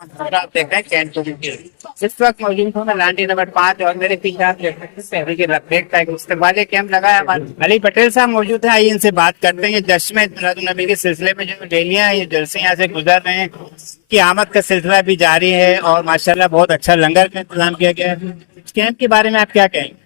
और आप देख रहे हैं कैंट कम्युनिटी इस वक्त मौजूद हूँ मैं लांडी नंबर 5 और मेरे पीछे आप देख सकते हैं के ब्रेक का इस्तेमाल कैंप लगा है हमारे अली पटेल साहब मौजूद हैं। आइए इनसे बात करते हैं। जश्न मिलादुन्नबी के सिलसिले में जो डेलियां ये जलसे यहाँ से गुजर रहे हैं की आमद का सिलसिला भी जारी है और माशाल्लाह बहुत अच्छा लंगर का इंतजाम किया गया है। इस कैंप के बारे में आप क्या कहेंगे?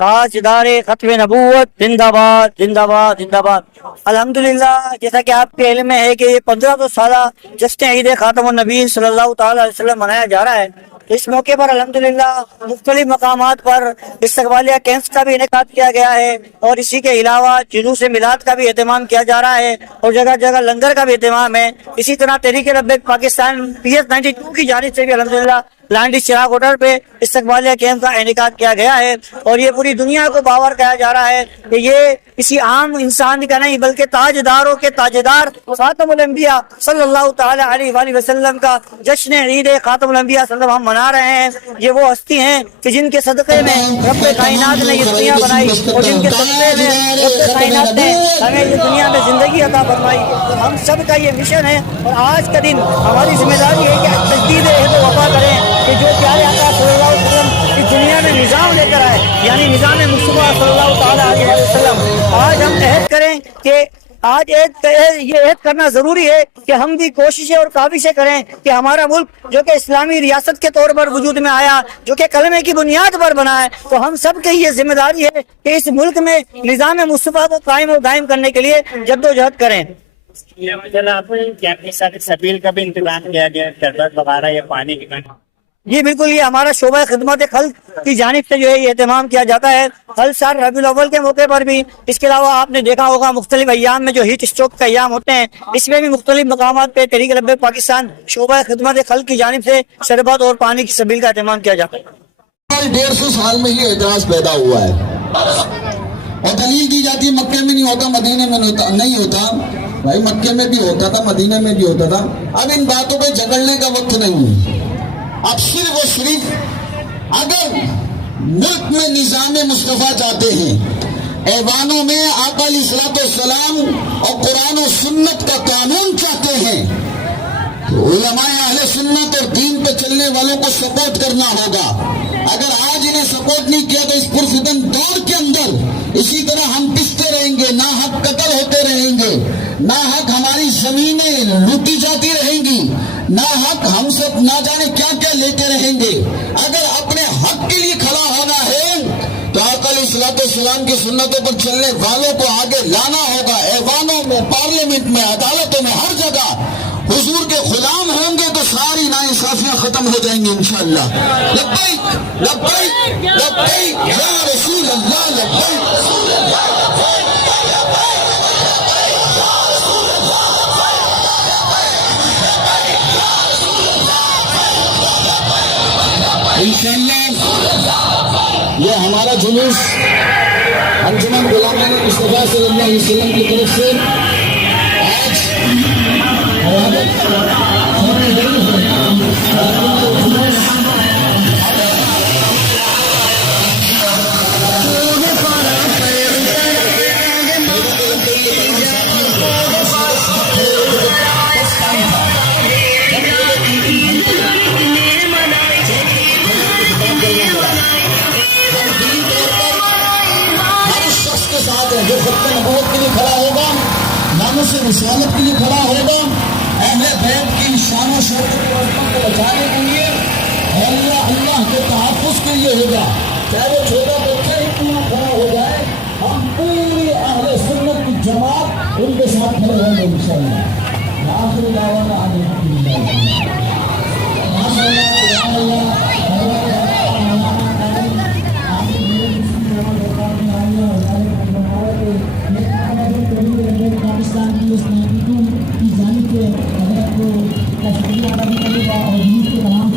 ताजदारे खत्म नबूवत जिंदाबाद जिंदाबाद जिंदाबाद। अल्हम्दुलिल्लाह, जैसा कि आपके इल्म में है कि ये 1500 साला जश्न ईद खातमुन नबी सल्लल्लाहु ताला अलैहि वसल्लम मनाया जा रहा है। इस मौके पर अल्हम्दुलिल्लाह मुख्तलिफ मकामात पर इस्तक़बालिया कैंप्स का भी इनेकाद किया गया है और इसी के अलावा जुलूस मिलाद का भी एहतमाम किया जा रहा है और जगह जगह लंगर का भी एहतमाम है। इसी तरह तहरीक लब्बैक पाकिस्तान PS92 की जानिब से भी अल्हम्दुलिल्लाह लांडी चिराग होटल पे इस्तक़बालिया कैंप का इनेकाद किया गया है और ये पूरी दुनिया को बावर किया जा रहा है कि ये किसी आम इंसान का नहीं बल्कि ताजदारों के ताजदार खातमुल अंबिया सल्लल्लाहु ताला अलैहि वसल्लम का जश्न ईद खातमुल अंबिया सल्लल्लाहु हम मना रहे हैं। ये वो हस्ती हैं कि जिनके सदक़े में रब्ब कायनात ने ये दुनिया बनाई और जिनके सदक़े में रब्ब कायनात ने हमें ये दुनिया में जिंदगी अता फरमाई। हम सब का ये मिशन है और आज का दिन हमारी जिम्मेदारी है कि तजदीद अहद व वफा करें कि जो प्यारे आका सल्लल्लाहु अलैहि वसल्लम इस दुनिया में निज़ाम लेकर आए यानी निज़ाम मुस्तफ़ा सल्लल्लाहु ताला अलैहि वसल्लम। आज हम अहद करें कि आज ये अहद करना जरूरी है कि हम भी कोशिशें और काविशें करें कि हमारा मुल्क जो कि इस्लामी रियासत के तौर पर वजूद में आया, जो कि कलमे की बुनियाद पर बना है, तो हम सब की ये जिम्मेदारी है कि इस मुल्क में निज़ाम मुस्तफ़ा को कायम और दायम करने के लिए जद्दोजहद करें। सबील का भी इंतजाम किया गया, शरबत वगैरह या पानी की। जी बिल्कुल, ये हमारा शोबा खिदमत खल्क की जानिब से जो है ये एहतमाम किया जाता है हर साल रबीउल अव्वल के मौके पर भी। इसके अलावा आपने देखा होगा मुख्तलिफ अय्याम में जो हीट स्ट्रोक के अय्याम होते हैं, इसमें भी मुख्तलिफ मकामात पे तहरीक लब्बैक पाकिस्तान शोबा खिदमत खल्क की जानिब से शरबत और पानी की सबील का एहतमाम किया जाता है। 150 साल में ये एतराज पैदा हुआ है और दलील दी जाती है मक्के में नहीं होता, मदीने में नहीं होता। भाई मक्के में भी होता था, मदीने में भी होता था। अब इन बातों पे झगड़ने का वक्त नहीं है। अब सिर्फ और सिर्फ अगर मुल्क में निज़ाम मुस्तफ़ा चाहते हैं, ऐवानों में आका अलैहिस्सलाम और कुरान और सुन्नत का कानून चाहते हैं, तो उलमाए अहले सुन्नत और दीन पे चलने वालों को सपोर्ट करना होगा। अगर आज इन्हें सपोर्ट नहीं किया तो इस पुरफितन दौर के अंदर इसी तरह हम पिसते रहेंगे, ना हक कत्ल होते रहेंगे, ना हक हमारी जमीनें लूटी जाती रहेंगी, ना हक हम सब ना जाने क्या क्या लेते रहेंगे। अगर अपने हक के लिए खड़ा होना है तो आका अलैहिस्सलाम की सुन्नतों पर चलने वालों को आगे लाना होगा। ऐवानों में, पार्लियामेंट में, अदालतों में, हर जगह हुजूर के गुलाम होंगे तो सारी नाइंसाफियां खत्म हो जाएंगी इंशाअल्लाह। लब्बैक लब्बैक लब्बैक या रसूल अल्लाह लब्बैक। इंशाअल्लाह ये हमारा जुलूस अंजुमन गुलाम मुस्तफा सल्लल्लाहु अलैहि वसल्लम की तरफ से जो खत्म नबूवत के लिए खड़ा होगा, नामुस रिसालत के लिए खड़ा होगा, अहले बैत की शान और शौकत को बचाने के लिए अल्लाह के तहफ़्फ़ुज़ के लिए होगा। चाहे वो छोटा बच्चा ही क्यों ना खड़ा हो जाए, हम पूरी अहले सुन्नत की जमात उनके साथ खड़े होंगे इंशाअल्लाह। आखिरी दावा पाकिस्तान की उस नागरिकों की जानिब से अगर आपको का शुक्रिया अदा करेगा और तमाम